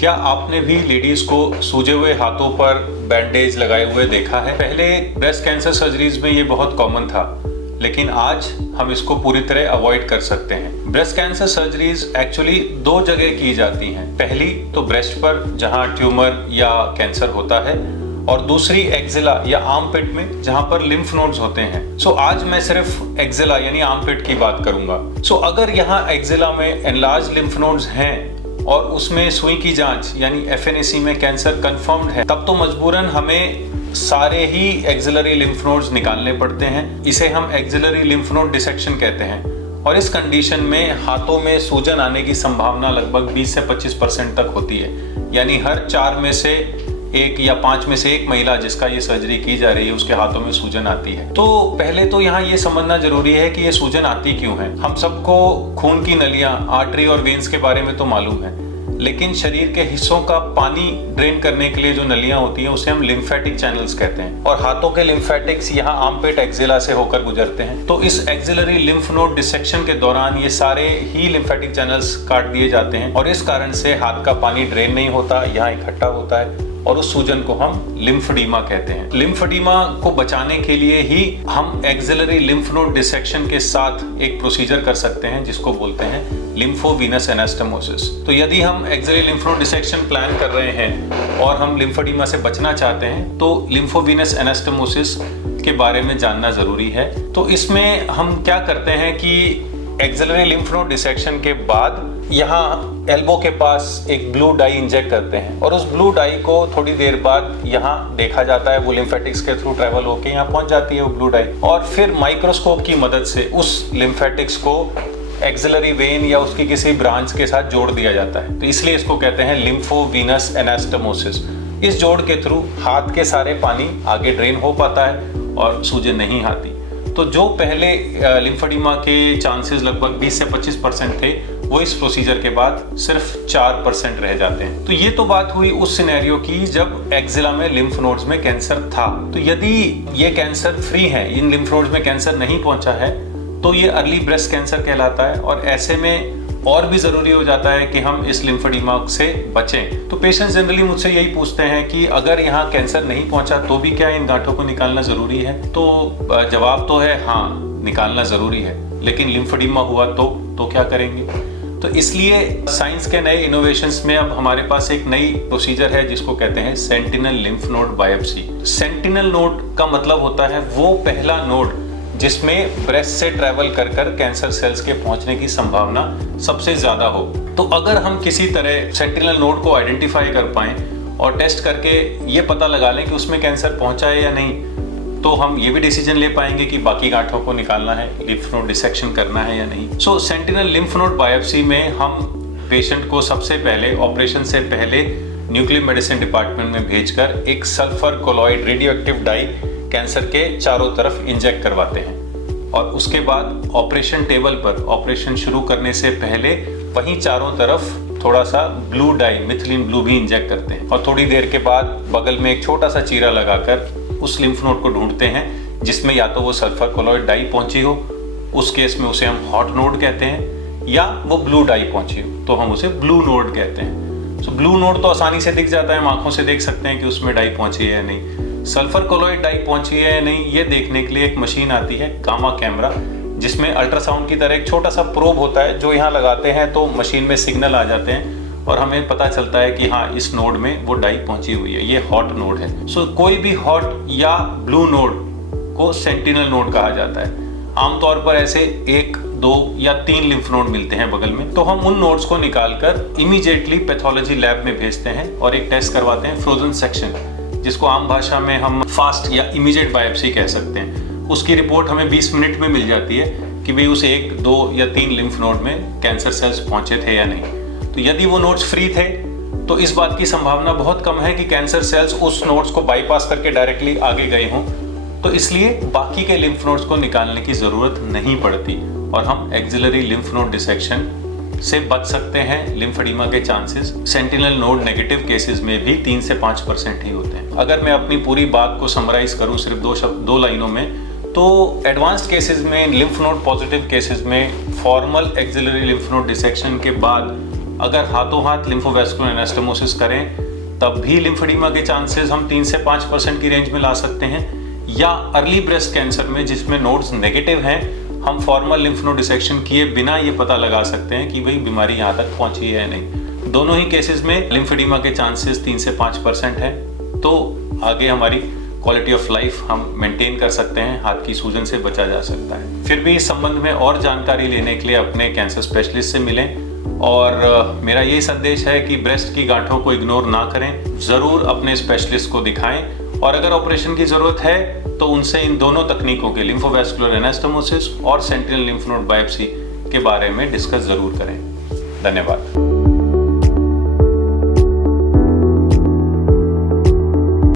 क्या आपने भी लेडीज को सूजे हुए हाथों पर बैंडेज लगाए हुए देखा है? पहले ब्रेस्ट कैंसर सर्जरीज में ये बहुत कॉमन था, लेकिन आज हम इसको पूरी तरह अवॉइड कर सकते हैं। ब्रेस्ट कैंसर सर्जरीज एक्चुअली दो जगह की जाती हैं। पहली तो ब्रेस्ट पर, जहां ट्यूमर या कैंसर होता है, और दूसरी एक्जिला या आर्मपिट में, जहां पर लिम्फ नोड्स होते हैं। सो आज मैं सिर्फ एक्जिला यानी आर्मपिट की बात करूंगा। सो अगर यहाँ एक्जिला में एनलार्ज लिम्फ नोड्स हैं और उसमें सुई की जांच यानी FNAC में कैंसर कंफर्म्ड है, तब तो मजबूरन हमें सारे ही एक्सिलरी लिम्फ नोड्स निकालने पड़ते हैं। इसे हम एक्सिलरी लिम्फ नोड डिसेक्शन कहते हैं, और इस कंडीशन में हाथों में सूजन आने की संभावना लगभग 20 से 25% तक होती है। यानी हर 4 में से एक या 5 में से एक महिला जिसका ये सर्जरी की जा रही है, उसके हाथों में सूजन आती है। तो पहले तो यहाँ ये समझना जरूरी है कि ये सूजन आती क्यों है। हम सबको खून की नलियां, आर्टरी और वेन्स के बारे में तो मालूम है, लेकिन शरीर के हिस्सों का पानी ड्रेन करने के लिए जो नलियां होती हैं उसे हम लिम्फेटिक चैनल्स कहते हैं, और हाथों के लिम्फेटिक्स यहाँ आर्मपिट एक्जिला से होकर गुजरते हैं। तो इस एक्सिलरी लिम्फ नोड डिसेक्शन के दौरान ये सारे ही लिम्फेटिक चैनल्स काट दिए जाते हैं, और इस कारण से हाथ का पानी ड्रेन नहीं होता, यहाँ इकट्ठा होता है, और उस सूजन को हम लिम्फेडिमा कहते हैं। लिम्फेडिमा को बचाने के लिए ही हम एक्सिलरी लिम्फ नोड डिसेक्शन के साथ एक प्रोसीजर कर सकते हैं जिसको बोलते हैं लिम्फोवीनस एनास्टमोसिस। तो यदि हम axillary lymph node dissection plan कर रहे हैं और हम लिम्फेडिमा से बचना चाहते हैं, तो लिम्फोवीनस एनास्टमोसिस के बारे में जानना जरूरी है। तो इसमें हम क्या करते हैं कि एक्सिलरी लिम्फ नोड डिसेक्शन के बाद यहाँ एल्बो के पास एक ब्लू डाई इंजेक्ट करते हैं, और उस ब्लू डाई को थोड़ी देर बाद यहाँ देखा जाता है, वो लिम्फेटिक्स के थ्रू ट्रेवल होकर यहाँ पहुंच जाती है वो ब्लू डाई, और फिर माइक्रोस्कोप की मदद से उस लिम्फेटिक्स को एक्सिलरी वेन या उसकी किसी ब्रांच के साथ जोड़ दिया जाता है। तो इसलिए इसको कहते हैं लिम्फोवीनस एनास्टमोसिस। इस जोड़ के थ्रू हाथ के सारे पानी आगे ड्रेन हो पाता है और सूजन नहीं आती। तो जो पहले लिम्फेडिमा के चांसेस लगभग 20 से 25% थे, वो इस प्रोसीजर के बाद सिर्फ 4% रह जाते हैं। तो ये तो बात हुई उस सिनेरियो की जब एक्जिला में लिम्फ नोड्स में कैंसर था। तो यदि ये कैंसर फ्री है, इन लिम्फ नोड्स में कैंसर नहीं पहुंचा है, तो ये अर्ली ब्रेस्ट कैंसर कहलाता है, और ऐसे में और भी जरूरी हो जाता है कि हम इस लिम्फेडिमा से बचें। तो पेशेंट्स जनरली मुझसे यही पूछते हैं कि अगर यहाँ कैंसर नहीं पहुंचा तो भी क्या इन गांठों को निकालना जरूरी है? तो जवाब तो है हाँ, निकालना जरूरी है, लेकिन लिम्फेडिमा हुआ तो क्या करेंगे? तो इसलिए साइंस के नए इनोवेशंस में अब हमारे पास एक नई प्रोसीजर है जिसको कहते हैं sentinel lymph node biopsy. Sentinel node का मतलब होता है वो पहला नोड जिसमें ब्रेस्ट से ट्रैवल कर कैंसर सेल्स के पहुंचने की संभावना सबसे ज्यादा हो। तो अगर हम किसी तरह सेंटिनल नोड को आइडेंटिफाई कर पाएं और टेस्ट करके ये पता लगा लें कि उसमें कैंसर पहुंचा है या नहीं, तो हम ये भी डिसीजन ले पाएंगे कि बाकी गांठों को निकालना है, लिम्फ नोड डिसेक्शन करना है या नहीं। सो सेंटिनल लिम्फ नोड बायोप्सी में हम पेशेंट को सबसे पहले ऑपरेशन से पहले न्यूक्लियर मेडिसिन डिपार्टमेंट में भेजकर एक sulphur colloid radioactive dye cancer के चारों तरफ इंजेक्ट करवाते हैं, और उसके बाद ऑपरेशन टेबल पर ऑपरेशन शुरू करने से पहले वहीं चारों तरफ थोड़ा सा ब्लू डाई, मिथिलीन ब्लू भी इंजेक्ट करते हैं, और थोड़ी देर के बाद बगल में एक छोटा सा चीरा लगाकर उस लिम्फ नोड को ढूंढते हैं जिसमें या तो वो सल्फर कोलॉइड डाई पहुंची हो, उस केस में उसे हम हॉट नोड कहते हैं, या वो ब्लू डाई पहुंची हो तो हम उसे ब्लू नोड कहते हैं। तो ब्लू नोड तो आसानी से दिख जाता है, हम आंखों से देख सकते हैं कि उसमें डाई पहुंची है या नहीं। सल्फर कोलॉइड डाई पहुंची है या नहीं, ये देखने के लिए एक मशीन आती है गामा कैमरा, जिसमें अल्ट्रासाउंड की तरह एक छोटा सा प्रोब होता है जो यहाँ लगाते हैं तो मशीन में सिग्नल आ जाते हैं और हमें पता चलता है कि हाँ, इस नोड में वो डाई पहुंची हुई है, ये हॉट नोड है। सो कोई भी हॉट या ब्लू नोड को सेंटिनल नोड कहा जाता है। आमतौर पर ऐसे 1, 2 या 3 लिम्फ नोड मिलते हैं बगल में, तो हम उन नोड्स को निकालकर इमीडिएटली पैथोलॉजी लैब में भेजते हैं और एक टेस्ट करवाते हैं, फ्रोजन सेक्शन, जिसको आम भाषा में हम फास्ट या इमीडिएट बायोप्सी कह सकते हैं। उसकी रिपोर्ट हमें 20 मिनट में मिल जाती है कि भाई उस 1, 2 या 3 लिम्फ नोड में कैंसर सेल्स पहुंचे थे या नहीं। तो यदि वो नोड्स फ्री थे तो इस बात की संभावना बहुत कम है कि कैंसर सेल्स उस नोड्स को बाईपास करके डायरेक्टली आगे गए हों, तो इसलिए बाकी के लिम्फ नोड्स को निकालने की जरूरत नहीं पड़ती और हम एक्सिलरी लिम्फ नोड डिसेक्शन से बच सकते हैं। लिम्फेडिमा के chances sentinel node negative cases में भी 3 से 5% ही होते हैं। अगर मैं अपनी पूरी बात को समराइज करूं सिर्फ 2 लाइनों में, तो एडवांस्ड केसेस में, लिम्फ नोड पॉजिटिव केसेस में formal axillary lymph node dissection के बाद अगर हाथों हाथ लिम्फोवैस्कुलर एनास्टोमोसिस करें तब भी लिम्फेडिमा के चांसेस हम 3 से 5% की रेंज में ला सकते हैं, या अर्ली ब्रेस्ट कैंसर में जिसमें नोड्स नेगेटिव हैं हम फॉर्मल लिम्फ नोड डिसेक्शन किए बिना ये पता लगा सकते हैं कि भाई बीमारी यहाँ तक पहुंची है या नहीं। दोनों ही केसेस में लिम्फेडिमा के चांसेस 3 से 5% है। तो आगे हमारी क्वालिटी ऑफ लाइफ हम मेंटेन कर सकते हैं, हाथ की सूजन से बचा जा सकता है। फिर भी इस संबंध में और जानकारी लेने के लिए अपने कैंसर स्पेशलिस्ट से मिलें, और मेरा यही संदेश है कि ब्रेस्ट की गांठों को इग्नोर ना करें, ज़रूर अपने स्पेशलिस्ट को दिखाएं, और अगर ऑपरेशन की ज़रूरत है तो उनसे इन दोनों तकनीकों के लिम्फोवैस्कुलर एनास्टोमोसिस और सेंटिनल लिम्फ नोड बायोप्सी के बारे में डिस्कस ज़रूर करें। धन्यवाद।